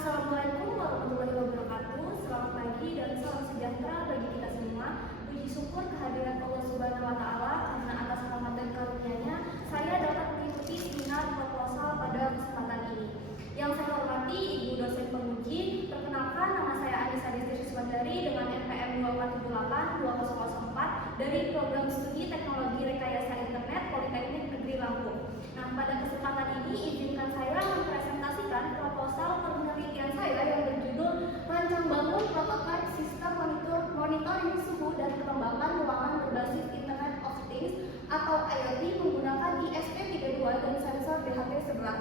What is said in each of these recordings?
Assalamualaikum warahmatullahi wabarakatuh. Selamat pagi dan salam sejahtera bagi kita semua. Puji syukur kehadiran Allah Subhanahu wa taala karena atas rahmat dan karunia-Nya saya dapat mengikuti seminar proposal pada kesempatan ini. Yang saya hormati Ibu dosen penguji, perkenalkan nama saya Anissa Desti Suswandari dengan NPM 2478204 dari Program Studi Teknologi Rekayasa Internet Politeknik Negeri Lampung. Nah, pada kesempatan ini izinkan saya mempresentasikan proposal penelitian saya yang berjudul Rancang Bangun Prototipe Sistem Monitoring Suhu dan Kelembapan Ruangan Berbasis Internet of Things atau IoT menggunakan ISP32 dan sensor DHT11.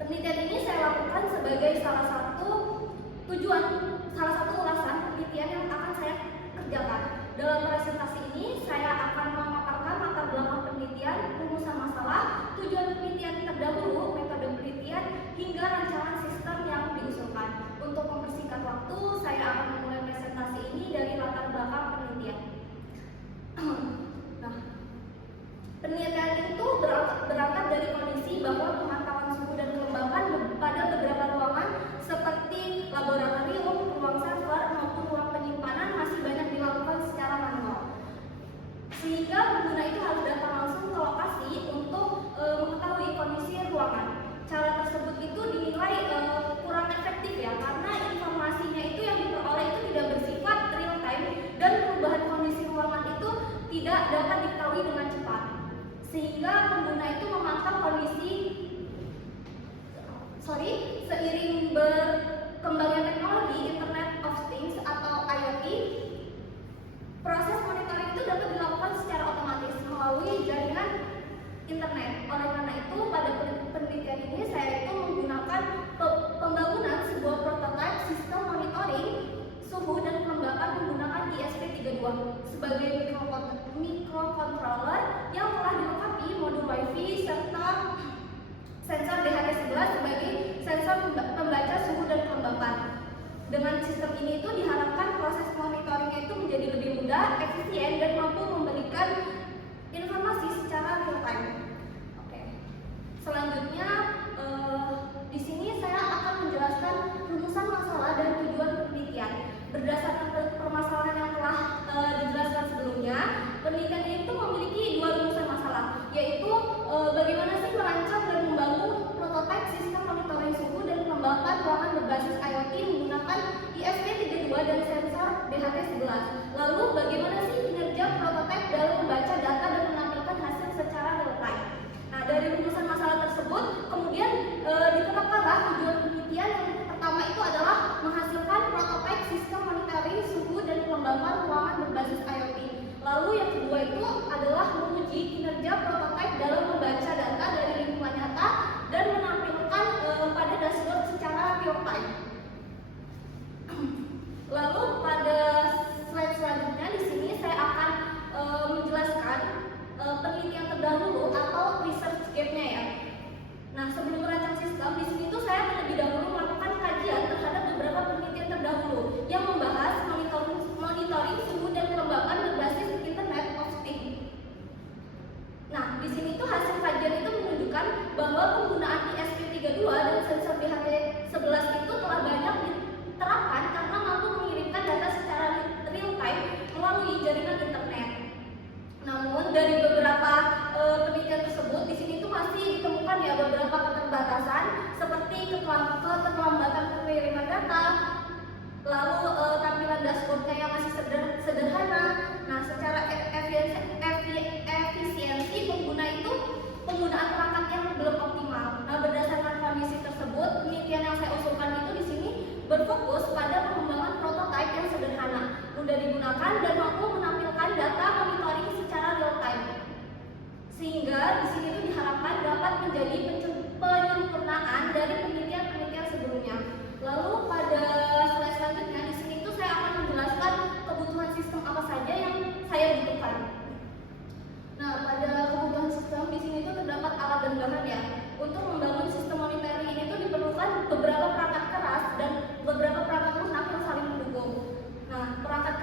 Penelitian ini saya lakukan sebagai salah satu ulasan penelitian yang akan saya kerjakan. Dalam presentasi ini saya akan memaparkan latar belakang penelitian, rumusan masalah, tujuan penelitian terdahulu, metode penelitian, hingga rancangan sistem yang diusulkan. Untuk mempersingkat waktu, saya akan memulai presentasi ini dari latar belakang penelitian. Nah, penelitian itu berangkat dari kondisi bahwa pemantauan suhu dan kelembapan pada beberapa ruangan seperti laboratorium, ruang server, maupun ruang penyimpanan masih banyak dilakukan secara manual. Sehingga pengguna itu harus datang langsung ke lokasi untuk mengetahui kondisi ruangan. Cara tersebut itu dinilai kurang efektif ya, karena informasinya itu yang diperoleh itu tidak bersifat real time dan perubahan kondisi ruangan itu tidak dapat diketahui dengan cepat. Sehingga pengguna itu memantau kondisi seiring berkembangnya teknologi Internet of Things atau IoT, proses monitoring itu dapat dilakukan secara otomatis melalui jaringan internet. Oleh karena itu, pada penelitian ini saya itu menggunakan pembangunan sebuah prototipe sistem monitoring suhu dan kelembapan menggunakan ISP32 sebagai microcontroller yang telah dilengkapi modul WiFi serta sensor DHT11 sebagai sensor pembaca suhu dan kelembapan. Dengan sistem ini itu diharapkan proses monitoringnya itu menjadi lebih mudah, efisien, dan mampu memberikan informasi secara real time. Oke. Selanjutnya, di sini saya akan menjelaskan rumusan masalah dan tujuan penelitian. Berdasarkan permasalahan yang telah dijelaskan sebelumnya, penelitian itu memiliki dua rumusan masalah, yaitu bagaimana sih merancang dan membangun prototipe sistem monitoring suhu dan kelembapan ruangan berbasis IoT menggunakan ISP32 dan sensor DHT11. Lalu bagaimana sih kinerja prototipe dalam membaca data dan menampilkan hasil secara real time. Nah, dari rumusan masalah tersebut kemudian ditetapkanlah tujuan penelitian. Yang pertama itu adalah menghasilkan prototipe sistem monitoring suhu dan kelembapan ruangan berbasis IoT. Lalu yang kedua itu adalah menguji kinerja prototipe dalam membaca data dari lingkungan nyata dan menampilkan pada dashboard secara real time. Lalu pada slide selanjutnya di sini saya akan menjelaskan penelitian terdahulu atau research gap-nya ya. Nah, sebelum merancang sistem di sini tuh saya terlebih dahulu melakukan kajian terhadap beberapa penelitian terdahulu yang membahas monitoring suhu dan kelembapan berbasis Internet of Things. Nah, di sini tuh hasil kajian itu menunjukkan bahwa penggunaan ISP32 dan sensor DHT11 itu telah banyak diterapkan karena mampu mengirimkan data secara real time melalui jaringan internet. Namun dari beberapa penelitian tersebut di sini tuh masih ditemukan ya beberapa keterbatasan seperti keterlambatan pengiriman data, lalu tampilan dashboardnya yang masih sederhana. Nah, secara efisiensi penggunaan perangkat yang belum optimal. Nah, berdasarkan kondisi tersebut, penelitian yang saya usulkan itu di sini berfokus pada pengembangan prototipe yang sederhana, mudah digunakan dan mampu menampilkan data monitoring secara real time. Sehingga di sini itu diharapkan dapat menjadi penyempurnaan dari penelitian-penelitian sebelumnya. Lalu pada slide selanjutnya di sini itu saya akan menjelaskan kebutuhan sistem apa saja yang saya butuhkan. Nah, pada kebutuhan sistem di sini itu terdapat alat dan bahan ya. Untuk membangun sistem monitoring ini itu diperlukan beberapa perangkat keras dan beberapa perangkat lunak yang saling mendukung. Nah, perangkat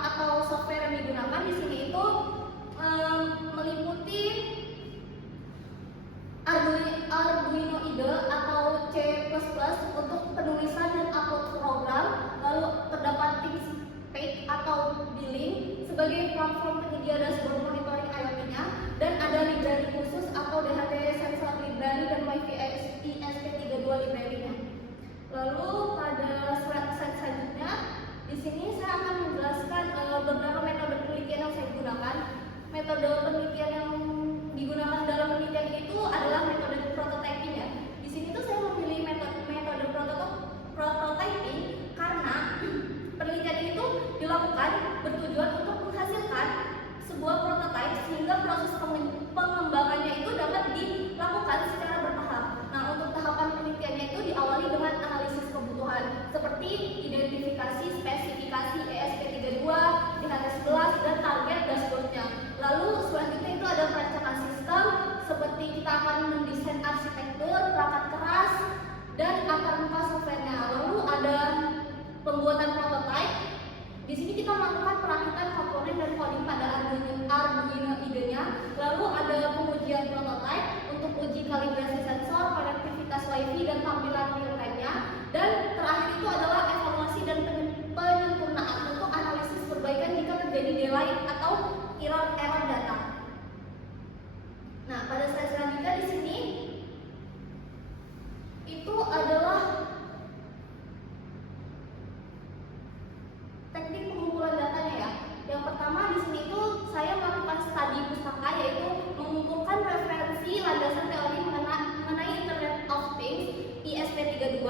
atau software yang digunakan di sini itu meliputi Arduino IDE atau C++ untuk penulisan dan upload program, lalu terdapat ThinkPad atau Billing sebagai platform penyedia dashboard monitoring IoT-nya, dan ada library khusus atau DHT Sensor Library dan Wi-Fi ESP32 library-nya. Lalu pada slide selanjutnya, di sini saya akan menjelaskan beberapa metode penelitian yang saya gunakan. Metode penelitian yang digunakan dalam penelitian itu adalah metode prototyping ya. Di sini tuh saya memilih metode prototyping karena penelitian ini tuh dilakukan bertujuan untuk menghasilkan sebuah prototype sehingga proses pengembangannya itu dapat dilakukan secara bertahap. Nah, untuk tahapan penelitiannya itu diawali dengan analisis kebutuhan seperti identifikasi spesifikasi ESP32, DHT11, dan target dashboardnya. Lalu selanjutnya itu ada perancangan sistem, seperti kita akan mendesain arsitektur, perangkat keras, dan akar muka softwarenya. Lalu ada pembuatan prototype. Di sini kita melakukan perakitan komponen dan coding pada Arduino IDE-nya. Lalu ada pengujian prototype untuk uji kalibrasi sensor, konektivitas Wi-Fi, dan tampilan real-time-nya. Dan terakhir itu adalah evaluasi dan penyempurnaan untuk analisis perbaikan jika terjadi delay atau error data. Nah, pada slide selanjutnya di sini itu adalah teknik pengumpulan datanya ya. Yang pertama di sini itu saya melakukan studi pustaka, yaitu mengumpulkan referensi landasan teori mengenai Internet of Things, ISP32,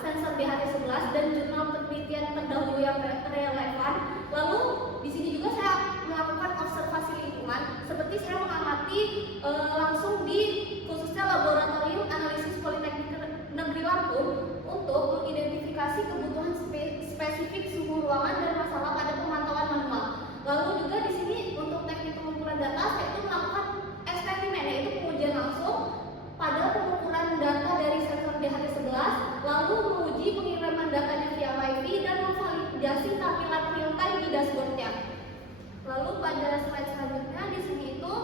sensor DHT11, dan jurnal penelitian terdahulu yang relevan. Lalu di sini juga saya melakukan observasi lingkungan, seperti saya mengamati langsung di khususnya laboratorium analisis Politeknik Negeri Lampung untuk mengidentifikasi kebutuhan spesifik suhu ruangan dan masalah pada pemantauan manual. Lalu juga di sini untuk teknik pengumpulan data saya itu melakukan eksperimen, yaitu pengujian langsung pada pengukuran data dari sensor DHT11, lalu menguji pengiriman datanya via Wi-Fi dan memvalidasi tampilan real time di dashboardnya. Lalu pada slide selanjutnya di sini itu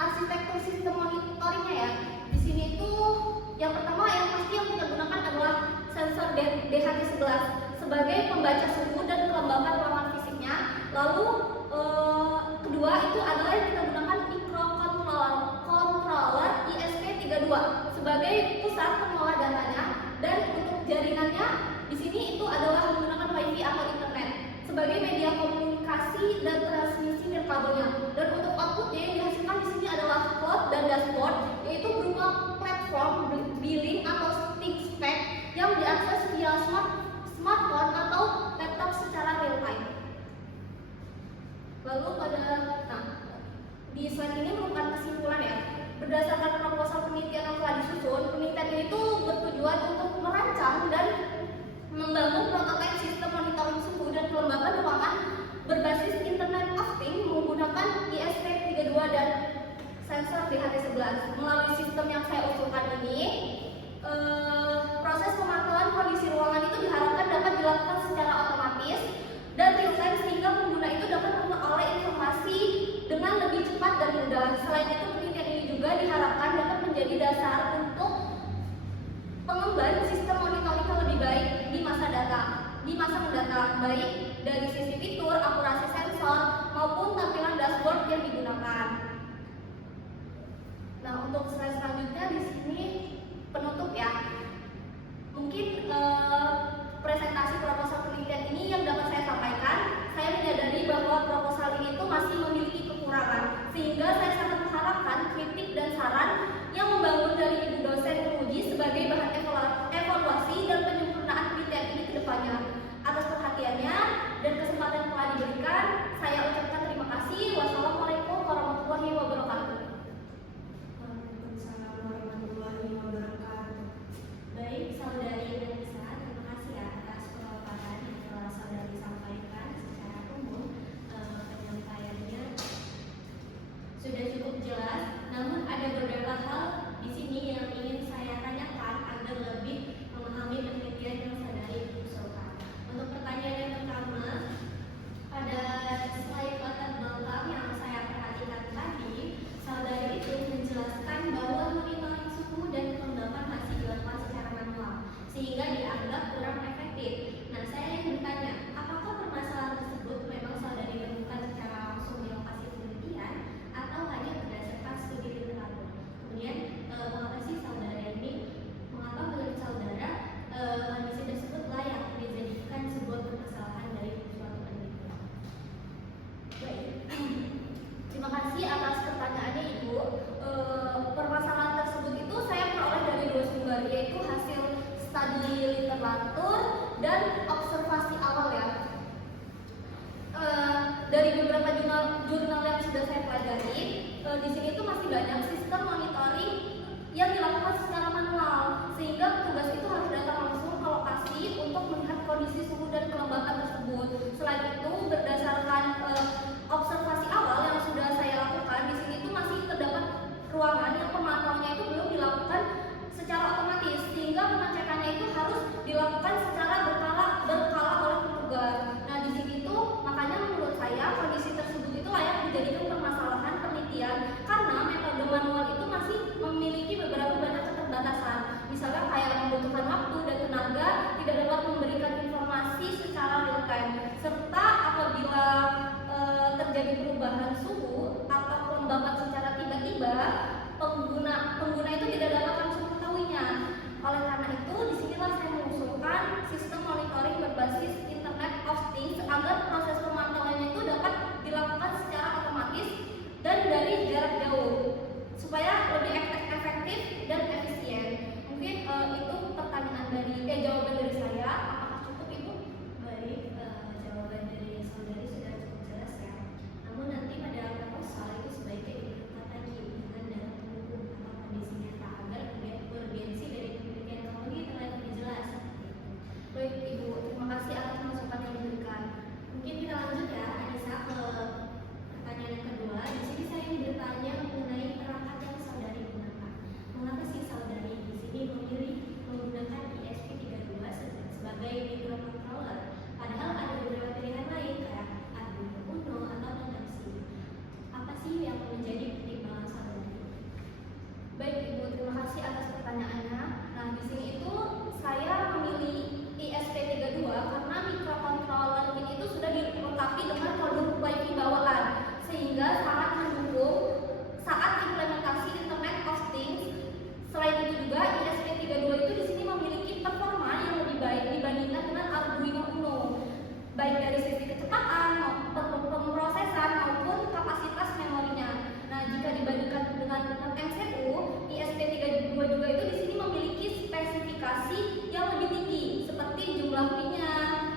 arsitektur sistem monitoringnya ya. Di sini itu yang pertama yang pasti yang kita gunakan adalah sensor DHT11 sebagai pembaca suhu dan kelembapan ruangan fisiknya. Lalu kedua itu adalah yang kita gunakan microcontroller ISP32 sebagai pusat pengolah datanya, dan untuk jaringannya di sini itu adalah menggunakan Wi-Fi atau internet sebagai media komunikasi dan transmisi nirkabelnya. Dan untuk outputnya yang dihasilkan di sini adalah cloud dan dashboard, yaitu berupa platform billing atau ThinkPad yang diakses via smartphone atau laptop secara real time. Lalu di slide ini merupakan kesimpulan ya. Berdasarkan proposal penelitian yang telah disusun, penelitian ini tuh bertujuan untuk merancang dan membangun prototipe sistem monitoring suhu dan kelembapan ruangan berbasis Internet of Things menggunakan ISP32 dan sensor DHT11. Melalui sistem yang saya usulkan ini, proses pemantauan kondisi ruangan itu diharapkan dapat dilakukan secara otomatis dan real time sehingga pengguna itu dapat memperoleh informasi dengan lebih cepat dan mudah. Selain itu, penelitian ini juga diharapkan dapat menjadi dasar untuk pengembangan dianggap kurang efektif. Nah, saya ingin bertanya, apakah permasalahan tersebut memang saudari temukan secara langsung di lokasi penelitian atau hanya berdasarkan studi literatur? Kemudian, mengapa sih saudara ini, mengapa menurut saudara kondisi tersebut layak dijadikan sebuah permasalahan dari suatu penelitian? Baik. Terima kasih atas pertanyaannya Ibu. Permasalahan tersebut itu saya peroleh dari dua sumber, yaitu hasil studi literatur dan observasi awal ya. Dari beberapa jurnal yang sudah saya pelajari, di sini tuh masih banyak sistem monitoring yang dilakukan secara manual, sehingga petugas itu harus datang langsung ke lokasi untuk melihat kondisi suhu dan kelembapan tersebut. Selain itu, berdasarkan observasi awal yang sudah saya lakukan, di sini tuh masih terdapat ruangan yang pemantauannya itu belum dilakukan secara otomatis, sehingga pengecekannya itu harus dilakukan secara berkala oleh petugas. Nah, di sini tuh makanya menurut saya kondisi tersebut itu layak dijadikan permasalahan penelitian karena metode manual itu masih memiliki beberapa banyak keterbatasan. Misalnya kayak membutuhkan waktu dan tenaga, tidak dapat memberikan informasi secara real time, serta apabila terjadi perubahan suhu atau kelembapan secara tiba-tiba, pengguna itu tidak dapat langsung mengetahuinya. Oleh karena itu, disinilah saya mengusulkan sistem monitoring berbasis Internet of Things agar proses pemantauannya itu dapat dilakukan secara otomatis dan dari jarak jauh supaya lebih efektif dan efisien. Mungkin itu pertanyaan jawaban dari saya. Apakah cukup Ibu? Baik, jawaban dari saudari sudah cukup jelas ya. Namun nanti pada proposal itu sebaiknya ditentukan lagi dengan data pendukung atau kondisi nyata agar urgensi dari penelitian kamu ini terlihat lebih jelas. Baik Ibu, terima kasih atas masukan yang diberikan. Mungkin kita lanjut ya, Anissa, ke pertanyaan yang kedua. Di sini saya ingin bertanya mengenai perangkat yang saudari gunakan. Mengapa sih saudari di sini memilih menggunakan ESP32 sebagai microcontroller, padahal ada beberapa pilihan lain kayak Arduino Uno atau Tensy? Apa sih yang menjadi pertimbangan saudari? Baik Ibu, terima kasih atas pertanyaannya. Nah, di sini itu saya memilih ISP32 karena microcontroller ini itu sudah dilengkapi dengan produk Wi-Fi bawaan, sehingga sangat mendukung saat implementasi Internet of Things. Selain itu juga ISP32 itu di sini memiliki performa yang lebih baik dibandingkan dengan Arduino Uno, baik dari sisi kecepatan, pemrosesan maupun kapasitas memorinya. Nah, jika dibandingkan dengan MCU, ISP32 juga itu di sini memiliki spesifikasi yang lebih tinggi seperti jumlah pin-nya,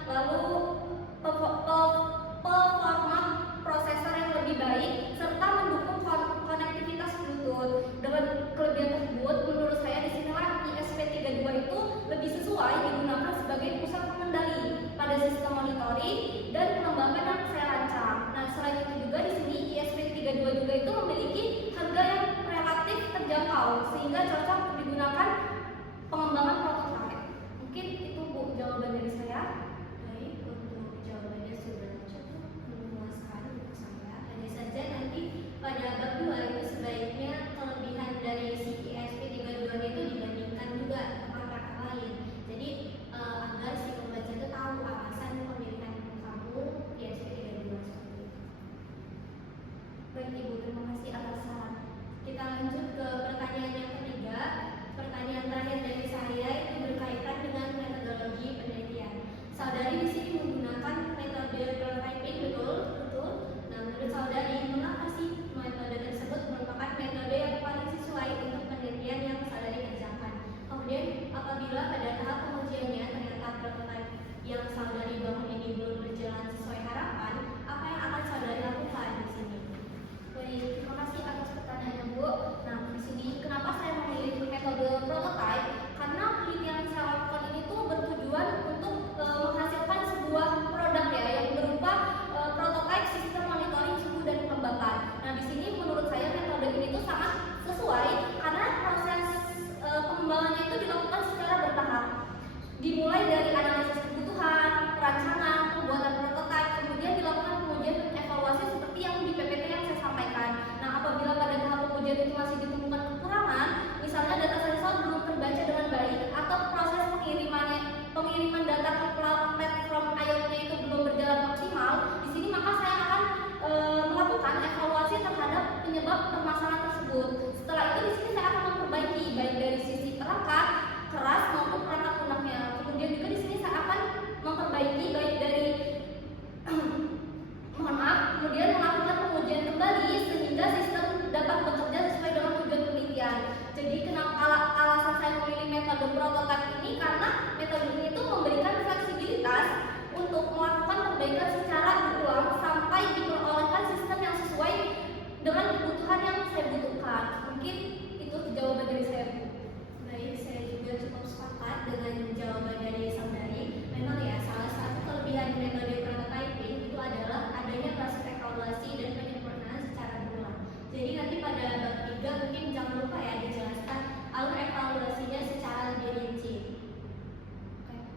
lalu performa prosesor yang lebih baik serta mendukung konektivitas Bluetooth. Dengan kelebihan tersebut, menurut saya di sinilah ISP32 itu lebih sesuai digunakan sebagai pusat pengendali pada sistem monitoring dan pengembangan yang saya rancang. Nah, selain itu juga di sini ISP32 juga itu memiliki harga yang relatif terjangkau sehingga cocok untuk digunakan pengembangan prototipe. Mungkin itu Bu jawaban dari saya. Baik, untuk jawabannya sudah cukup memuaskan untuk saya. Hanya saja nanti pada bab 2 itu sebaiknya kelebihan dari si ISP32 itu dibandingkan juga dengan perangkat lain. Jadi agar si pembaca itu tahu alasan pemilihan kamu ISP32 seperti itu. Baik Ibu, terima kasih atas saran. Kita lanjut ke pertanyaan yang ketiga. Pertanyaan terakhir dari saya itu berkaitan dengan metodologi penelitian. Saudari di sini menggunakan metode prototyping, betul? Nah, menurut saudari, mengapa sih metode tersebut merupakan metode yang paling sesuai untuk penelitian yang saudari kerjakan? Kemudian, apabila pada tahap pengujiannya ternyata prototipe yang saudari bangun ini belum berjalan sesuai harapan, apa yang akan saudari lakukan di sini? Baik, terima kasih atas pertanyaannya Bu. Nah, di sini kenapa saya memilih metode prototype? Karena penelitian yang saya lakukan ini tuh bertujuan untuk menghasilkan sebuah produk ya yang berupa prototipe sistem monitoring suhu dan kelembapan. Nah, di sini menurut saya metode ini tuh sangat sesuai karena proses pengembangannya itu dilakukan secara bertahap. Dimulai dari analisis kebutuhan, perancangan, pembuatan prototipe, kemudian dilakukan pengujian dan evaluasi seperti yang di PPT yang saya sampaikan. Nah, apabila pada tahap pengujian itu masih ditemukan kekurangan, misalnya data sensor belum terbaca dengan baik atau proses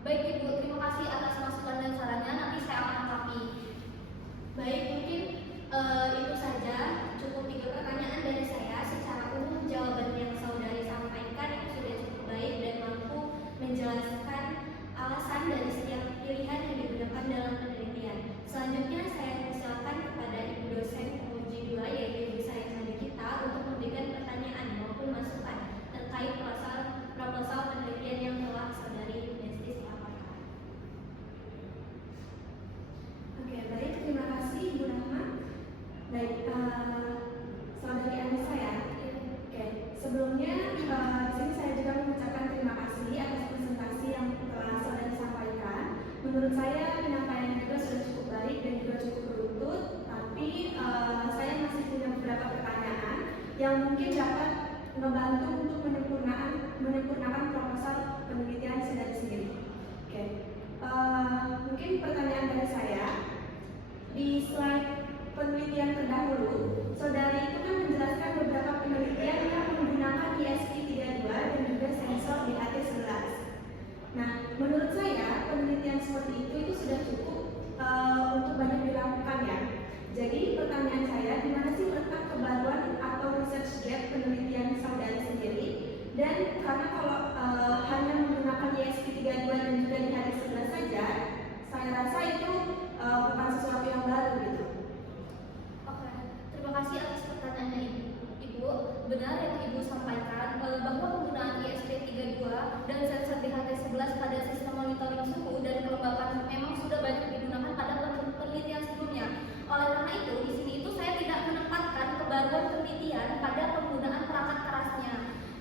Baik Ibu, terima kasih atas masukan dan sarannya, nanti saya akan lengkapi. Baik, mungkin itu saja, cukup 3 pertanyaan dari saya. Secara umum jawaban yang saudari sampaikan itu sudah cukup baik dan mampu menjelaskan alasan dari setiap pilihan yang digunakan dalam penelitian. Selanjutnya saya persilakan kepada Ibu dosen penguji 2 yaitu Ibu Sayang kita untuk memberikan pertanyaan maupun masukan terkait proposal penelitian yang telah saudari Destis laporkan. Oke, baik, terima kasih Bu Rahma. Baik, saudari Anissa ya. Oke, sebelumnya di sini saya juga mengucapkan terima kasih atas presentasi yang telah saudari sampaikan. Menurut saya penyampaian juga sudah cukup baik dan juga cukup beruntut, tapi saya masih punya beberapa pertanyaan yang mungkin dapat membantu untuk menyempurnakan proposal penelitian saudari sendiri. Oke, mungkin pertanyaan dari saya. Di slide penelitian terdahulu, saudari itu kan menjelaskan beberapa penelitian yang menggunakan ESP32 dan juga sensor DHT11. Nah, menurut saya penelitian seperti itu sudah cukup untuk banyak dilakukan ya. Jadi pertanyaan saya, di mana sih letak kebaruan atau research gap penelitian saudari sendiri? Dan karena kalau hanya menggunakan ESP32 dan juga DHT11 saja, saya rasa itu bukan sesuatu yang baru gitu. Oke, terima kasih atas pertanyaannya Ibu. Benar yang Ibu sampaikan bahwa penggunaan ESP32 dan sensor DHT11 pada sistem monitoring suhu dan kelembapan memang sudah banyak digunakan pada penelitian sebelumnya. Oleh karena itu, di sini itu saya tidak menempatkan kebaruan penelitian pada penggunaan perangkat kerasnya.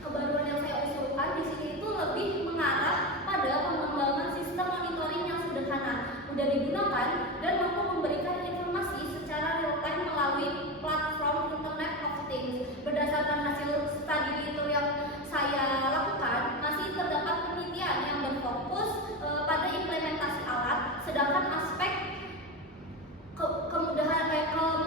Kebaruan yang saya usulkan di sini itu lebih mengarah pada pengembangan sistem monitoring yang sederhana, mudah digunakan dan mampu memberikan informasi secara real time melalui platform Internet of Things. Berdasarkan hasil studi itu yang saya lakukan, masih terdapat penelitian yang berfokus pada implementasi alat, sedangkan aspek kemudahan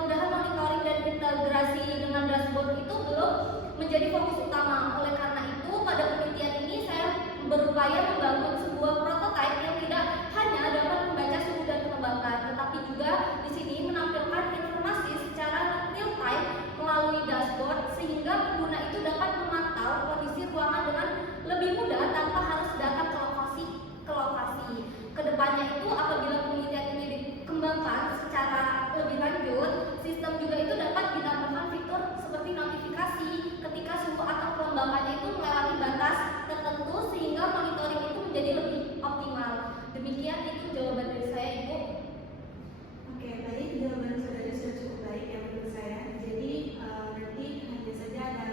monitoring dan integrasi dengan dashboard itu belum menjadi fokus utama. Oleh karena itu, pada penelitian ini saya berupaya membangun sebuah prototipe yang tidak hanya dapat membaca suhu dan kelembapan, tetapi juga di sini menampilkan informasi secara real time melalui dashboard sehingga pengguna itu dapat memantau kondisi ruangan dengan lebih mudah tanpa harus datang ke lokasi. Kedepannya itu apabila penelitian ini dikembangkan secara lebih lanjut, sistem juga itu dapat ditambahkan fitur seperti notifikasi ketika suhu atau kelembapannya itu melewati batas tertentu sehingga monitoring itu menjadi lebih optimal. Demikian itu jawaban dari saya, Ibu. Oke, baik, jawaban saudari sudah cukup baik ya menurut saya. Jadi nanti hanya saja ada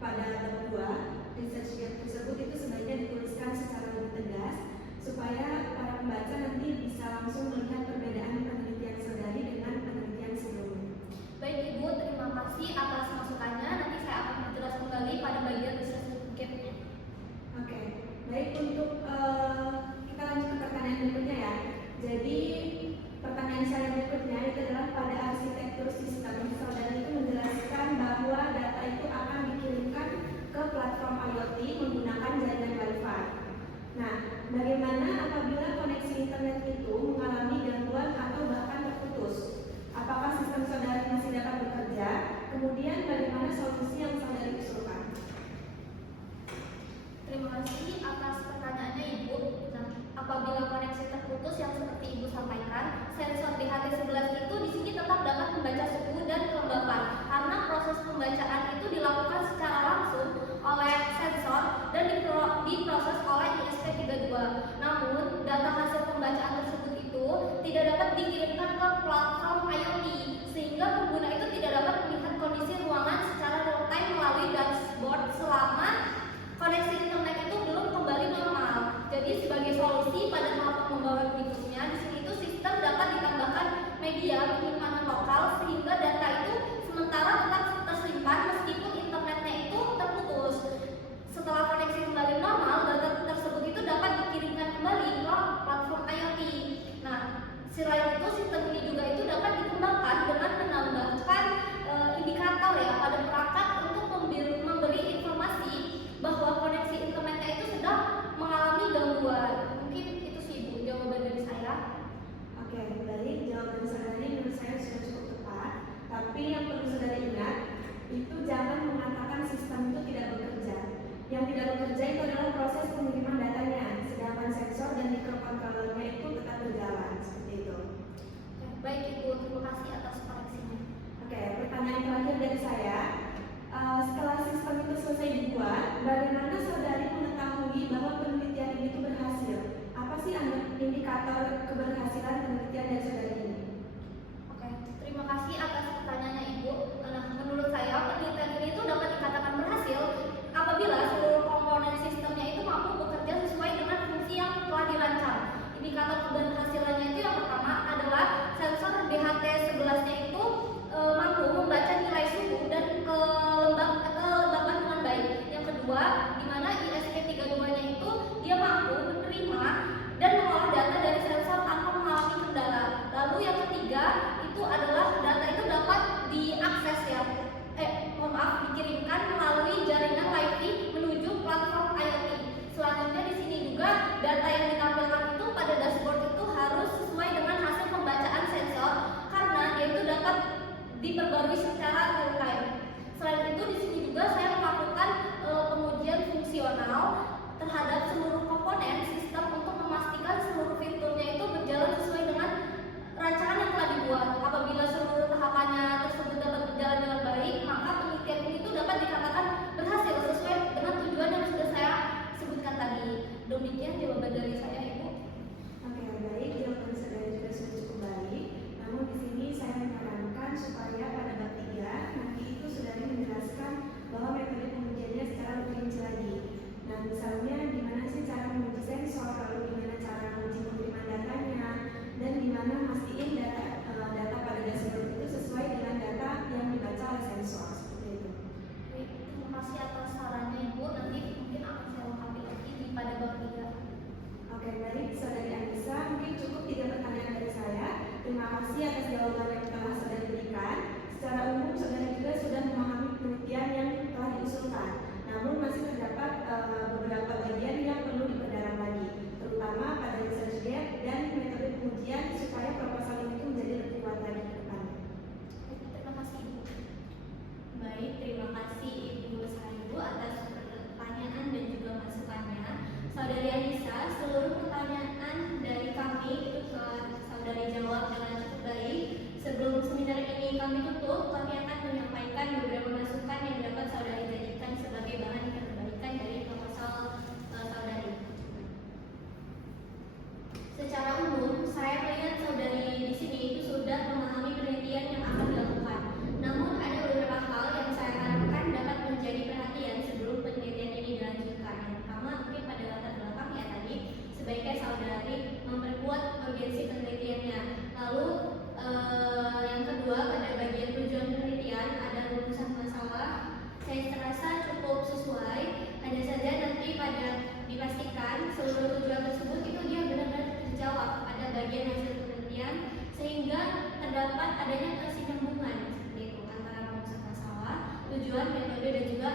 pada bab 2 research gap tersebut itu sebaiknya dituliskan secara lebih tegas supaya para pembaca nanti bisa langsung melihat perbedaan penelitian saudari dengan penelitian sebelumnya. Baik Ibu, terima kasih atas masukannya. Nanti saya akan berjelas kembali pada bagian research gap-nya. Oke, baik, untuk kita lanjut ke pertanyaan berikutnya ya. Jadi pertanyaan saya berikutnya itu adalah pada arsitektur sistem, saudari itu menjelaskan bahwa data itu akan dikirimkan ke platform IoT menggunakan jaringan Wi-Fi. Nah, bagaimana apabila koneksi internet itu mengalami gangguan atau bahkan terputus? Apakah sistem saudari masih dapat bekerja? Kemudian bagaimana solusi yang saudari usulkan? Terima kasih atas pertanyaannya Ibu. Nah, apabila koneksi terputus yang seperti Ibu sampaikan, sensor DHT11 itu di sini tetap dapat membaca suhu dan kelembapan karena proses pembacaan itu dilakukan secara langsung oleh sensor dan diproses oleh ESP32. Namun, data hasil pembacaan tersebut itu tidak dapat dikirimkan ke platform IoT sehingga pengguna itu tidak dapat melihat kondisi ruangan secara real time melalui dashboard selama koneksi internet itu belum kembali normal. Jadi sebagai solusi pada tahap pengembangan berikutnya, di sini itu sistem dapat ditambahkan media penyimpanan lokal sehingga data itu sementara tetap tersimpan meskipun internetnya itu terputus. Setelah koneksi kembali normal, data tersebut itu dapat dikirimkan kembali ke platform IoT. Nah, selain itu sistem ini juga itu dapat dikembangkan dengan menambahkan indikator ya pada perangkat untuk memberi informasi bahwa koneksi internetnya itu sedang mengalami gangguan. Mungkin indikator keberhasilan penelitian dari saudari ini? Oke, terima kasih atas pertanyaannya Ibu. Nah, menurut saya penelitian ini itu dapat dikatakan berhasil apabila seluruh komponen sistemnya itu mampu bekerja sesuai dengan fungsi yang telah dirancang. Indikator keberhasilannya itu yang pertama adalah sensor DHT11-nya itu mampu membaca nilai suhu dan kelembaban dengan baik. Yang kedua, di mana ISP32-nya itu dia mampu menerima dan mengolah data dari sensor tanpa mengalami kendala. Lalu yang ketiga itu adalah data itu dapat diakses dikirimkan melalui jaringan Wi-Fi menuju platform IoT. Selanjutnya di sini juga data yang ditampilkan itu pada dashboard itu harus sesuai dengan hasil pembacaan sensor karena dia itu dapat diperbarui secara real time. Selain itu di sini juga saya melakukan pengujian fungsional terhadap seluruh komponen sistem untuk memastikan seluruh fiturnya itu berjalan sesuai dengan rancangan yang telah dibuat. Apabila seluruh tahapannya tersebut dapat berjalan dengan baik, maka penelitian ini itu dapat dikatakan berhasil sesuai dengan tujuan yang sudah saya sebutkan tadi. Demikian jawaban dari saya, Ibu. Oke, baik. Jawaban saudari juga sudah cukup baik. Namun di sini saya menyarankan supaya pada bab 3 nanti itu saudari menjelaskan bahwa metode pengujiannya secara lebih rinci lagi. Nah, misalnya gimana sih cara menguji sensor, lalu gimana cara menguji pengiriman datanya, dan gimana mastiin data pada dashboard itu sesuai dengan data yang dibaca oleh sensor seperti itu. Baik, terima kasih atas sarannya, Ibu. Nanti mungkin akan saya lengkapi lagi di pada bab 3. Oke, baik, saudari Anissa, mungkin cukup 3 pertanyaan dari saya. Terima kasih atas jawaban yang telah saudari berikan. Secara umum, saudari juga sudah memahami penelitian yang telah diusulkan. Namun masih terdapat beberapa bagian yang perlu diperdalam lagi, terutama pada research gap dan metode pengujian supaya proposal ini menjadi lebih kuat lagi ke depannya. Terima kasih, Ibu. Baik, terima kasih Ibu Saibu atas pertanyaan dan juga masukannya. Saudari Anissa, seluruh pertanyaan dari kami itu telah saudari jawab dengan cukup baik. Sebelum seminar ini kami tutup, kami akan menyampaikan beberapa masukan yang dapat saudari jadikan sebagai bahan perbaikan dari proposal saudari. Secara umum, saya melihat saudari di sini itu sudah memahami penelitian yang akan dilakukan. Namun ada beberapa hal yang saya harapkan dapat menjadi perhatian sebelum penelitian ini dilanjutkan. Yang pertama, mungkin pada latar belakang ya tadi, sebaiknya saudari memperkuat urgensi penelitiannya. Lalu yang kedua, pada bagian tujuan penelitian ada rumusan masalah. Saya terasa cukup sesuai. Hanya saja nanti pada dipastikan seluruh tujuan tersebut itu dia benar-benar terjawab pada bagian hasil penelitian sehingga terdapat adanya kesinambungan seperti itu antara rumusan masalah, tujuan, metode dan juga